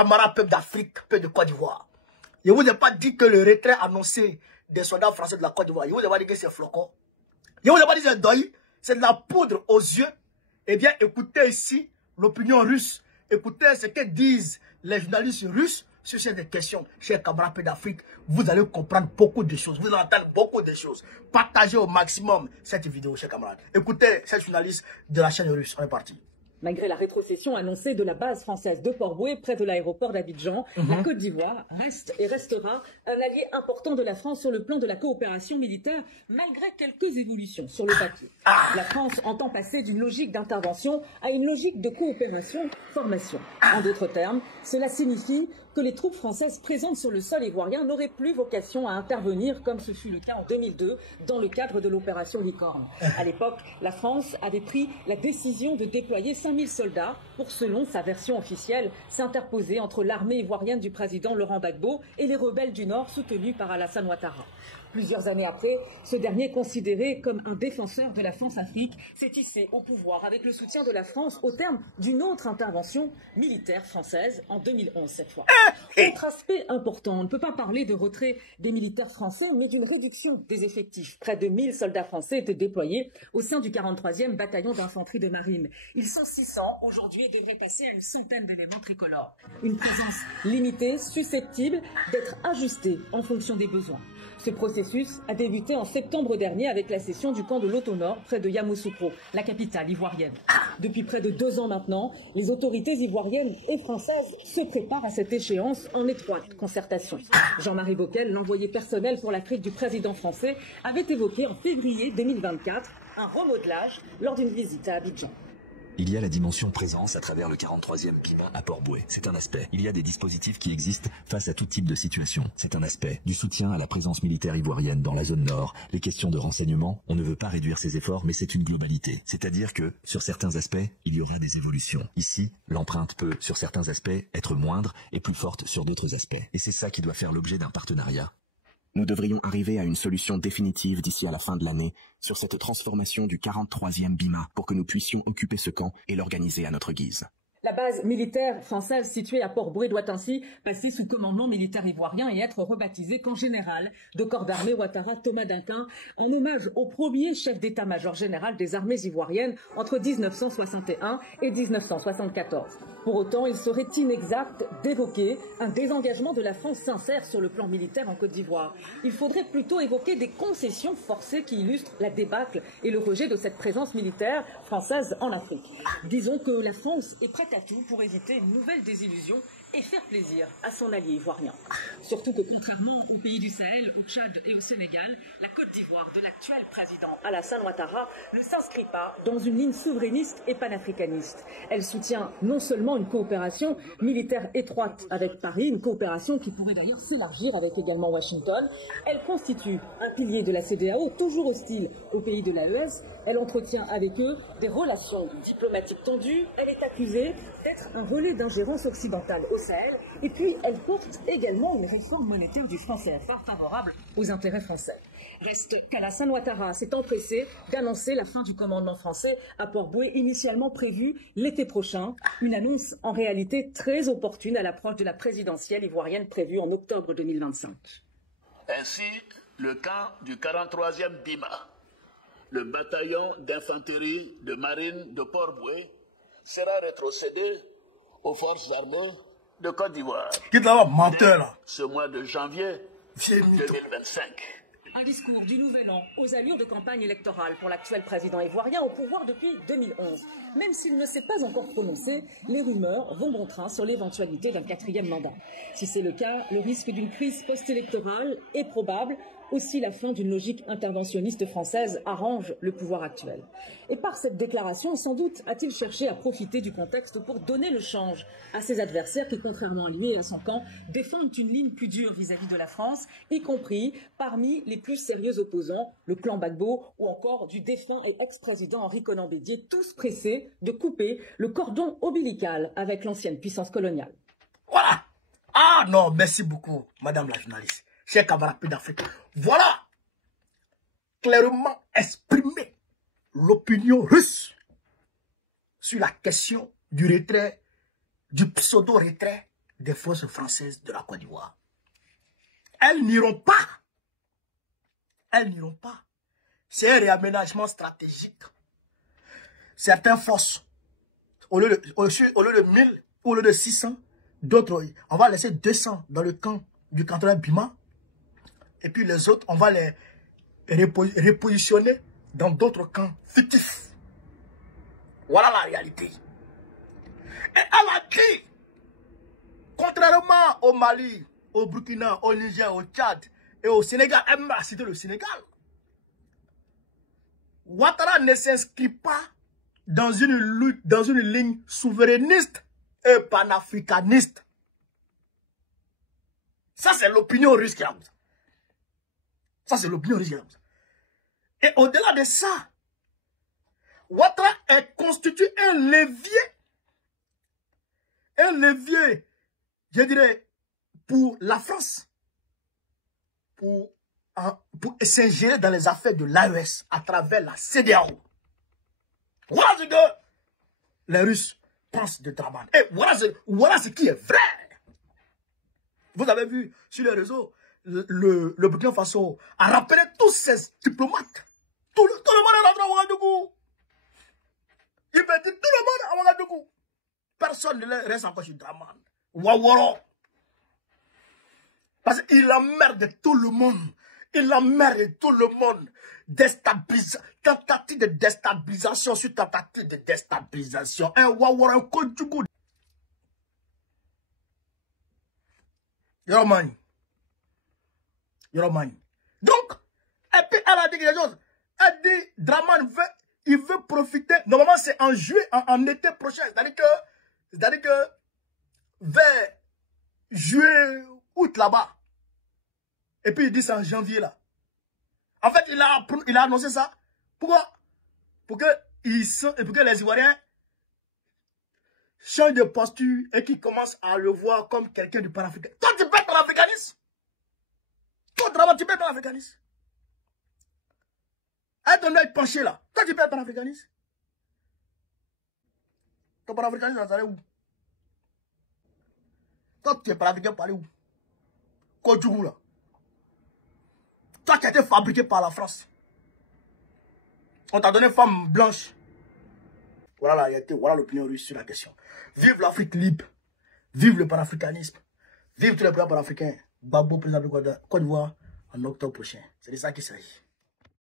camarades peuple d'Afrique, peuple de Côte d'Ivoire. Je ne vous ai pas dit que le retrait annoncé des soldats français de la Côte d'Ivoire, je vous ai pas dit que c'est flocon. Je vous ai pas dit que c'est deuil, c'est de la poudre aux yeux. Eh bien, écoutez ici l'opinion russe. Écoutez ce que disent les journalistes russes sur ces questions. Chers camarades peuple d'Afrique, vous allez comprendre beaucoup de choses. Vous allez entendre beaucoup de choses. Partagez au maximum cette vidéo, chers camarades. Écoutez ces journalistes de la chaîne russe. On est parti. Malgré la rétrocession annoncée de la base française de Port-Bouët, près de l'aéroport d'Abidjan, la Côte d'Ivoire reste et restera un allié important de la France sur le plan de la coopération militaire, malgré quelques évolutions sur le papier. La France entend passer d'une logique d'intervention à une logique de coopération-formation. En d'autres termes, cela signifie que les troupes françaises présentes sur le sol ivoirien n'auraient plus vocation à intervenir comme ce fut le cas en 2002 dans le cadre de l'opération Licorne. À l'époque, la France avait pris la décision de déployer 5000 soldats pour, selon sa version officielle, s'interposer entre l'armée ivoirienne du président Laurent Gbagbo et les rebelles du Nord soutenus par Alassane Ouattara. Plusieurs années après, ce dernier, considéré comme un défenseur de la France-Afrique, s'est hissé au pouvoir avec le soutien de la France au terme d'une autre intervention militaire française en 2011 cette fois. Autre aspect important, on ne peut pas parler de retrait des militaires français, mais d'une réduction des effectifs. Près de 1000 soldats français étaient déployés au sein du 43e bataillon d'infanterie de marine. Ils sont 600 aujourd'hui et devraient passer à une centaine d'éléments tricolores. Une présence limitée, susceptible d'être ajustée en fonction des besoins. Ce processus a débuté en septembre dernier avec la cession du camp de l'Auto-Nord près de Yamoussoukro, la capitale ivoirienne. Depuis près de 2 ans maintenant, les autorités ivoiriennes et françaises se préparent à cette échéance en étroite concertation. Jean-Marie Bockel, l'envoyé personnel pour l'Afrique du président français, avait évoqué en février 2024 un remodelage lors d'une visite à Abidjan. Il y a la dimension présence à travers le 43e BIMA à Port-Bouët. C'est un aspect. Il y a des dispositifs qui existent face à tout type de situation. C'est un aspect. Du soutien à la présence militaire ivoirienne dans la zone nord. Les questions de renseignement, on ne veut pas réduire ces efforts, mais c'est une globalité. C'est-à-dire que, sur certains aspects, il y aura des évolutions. Ici, l'empreinte peut, sur certains aspects, être moindre et plus forte sur d'autres aspects. Et c'est ça qui doit faire l'objet d'un partenariat. Nous devrions arriver à une solution définitive d'ici à la fin de l'année sur cette transformation du 43e BIMA pour que nous puissions occuper ce camp et l'organiser à notre guise. La base militaire française située à Port-Bouët doit ainsi passer sous commandement militaire ivoirien et être rebaptisée camp général de corps d'armée Ouattara Thomas Duncan, en hommage au premier chef d'état-major général des armées ivoiriennes entre 1961 et 1974. Pour autant, il serait inexact d'évoquer un désengagement de la France sincère sur le plan militaire en Côte d'Ivoire. Il faudrait plutôt évoquer des concessions forcées qui illustrent la débâcle et le rejet de cette présence militaire française en Afrique. Disons que la France est prête à tout pour éviter une nouvelle désillusion et faire plaisir à son allié ivoirien. Surtout que contrairement aux pays du Sahel, au Tchad et au Sénégal, la Côte d'Ivoire de l'actuel président Alassane Ouattara ne s'inscrit pas dans une ligne souverainiste et panafricaniste. Elle soutient non seulement une coopération militaire étroite avec Paris, une coopération qui pourrait d'ailleurs s'élargir avec également Washington. Elle constitue un pilier de la CEDEAO, toujours hostile aux pays de l'AES. Elle entretient avec eux des relations diplomatiques tendues. Elle est accusée d'être un relais d'ingérence occidentale au Sahel. Et puis, elle porte également une réforme monétaire du franc CFA favorable aux intérêts français. Reste qu'Alassane Ouattara s'est empressé d'annoncer la fin du commandement français à Port-Bouët, initialement prévu l'été prochain. Une annonce en réalité très opportune à l'approche de la présidentielle ivoirienne prévue en octobre 2025. Ainsi, le camp du 43e BIMA, le bataillon d'infanterie de marine de Port-Bouët, sera rétrocédé aux forces armées de Côte d'Ivoire. Quitte là, menteur là. Ce mois de janvier 2025. Un discours du Nouvel An aux allures de campagne électorale pour l'actuel président ivoirien au pouvoir depuis 2011. Même s'il ne s'est pas encore prononcé, les rumeurs vont bon train sur l'éventualité d'un 4e mandat. Si c'est le cas, le risque d'une crise post-électorale est probable. Aussi, la fin d'une logique interventionniste française arrange le pouvoir actuel. Et par cette déclaration, sans doute a-t-il cherché à profiter du contexte pour donner le change à ses adversaires qui, contrairement à lui et à son camp, défendent une ligne plus dure vis-à-vis de la France, y compris parmi les plus sérieux opposants, le clan Gbagbo ou encore du défunt et ex-président Henri Konan Bédié, tous pressés de couper le cordon ombilical avec l'ancienne puissance coloniale. Voilà. Ah non, merci beaucoup, madame la journaliste. Chers camarades d'Afrique, voilà clairement exprimé l'opinion russe sur la question du retrait, du pseudo-retrait des forces françaises de la Côte d'Ivoire. Elles n'iront pas. Elles n'iront pas. C'est un réaménagement stratégique. Certaines forces, au lieu de 1000, au lieu de 600, d'autres, on va laisser 200 dans le camp du canton Bima. Et puis les autres, on va les repositionner dans d'autres camps fictifs. Voilà la réalité. Et elle a dit, contrairement au Mali, au Burkina, au Niger, au Tchad et au Sénégal, elle m'a cité le Sénégal. Ouattara ne s'inscrit pas dans une lutte, dans une ligne souverainiste et panafricaniste. Ça, c'est l'opinion russe qui a dit ça. Ça, c'est l'opinion russe qui a dit ça. Et au-delà de ça, Ouattara est constitué un levier, je dirais, pour la France, pour s'ingérer dans les affaires de l'AES à travers la CEDEAO. Voilà ce que les Russes pensent de Draman. Et voilà ce qui est vrai. Vous avez vu sur les réseaux, le Burkina Faso a rappelé tous ses diplomates. Tout le monde est rentré à Ouagadougou. Il m'a dit tout le monde à Ouagadougou. Personne ne reste encore sur Draman. Waworo. Parce qu'il emmerde tout le monde. Il emmerde tout le monde. Tentative de déstabilisation sur tentative de déstabilisation. Un Waworo, un Kodjougou. Yoromani. Donc, et puis elle a dit quelque chose. Elle dit, Draman il veut profiter. Normalement, c'est en juillet, en été prochain. C'est-à-dire que vers juillet, août là-bas. Et puis il dit c'est en janvier là. En fait, il a annoncé ça. Pourquoi? Pour que les Ivoiriens changent de posture et qu'ils commencent à le voir comme quelqu'un du panafricain. Toi, tu peux être panafricaniste. Toi, tu peux être panafricaniste. Avec ton œil penché là. Toi, tu peux être panafricaniste. Ton panafricanisme, ça allait où? Toi, tu es panafricain, pour aller où? Kodjougou là. Toi qui as été fabriqué par la France. On t'a donné femme blanche. Voilà la réalité, voilà l'opinion russe sur la question. Vive l'Afrique libre. Vive le panafricanisme. Vive tous les présidents panafricains. Babo, président de Côte d'Ivoire, en octobre prochain. C'est de ça qu'il s'agit.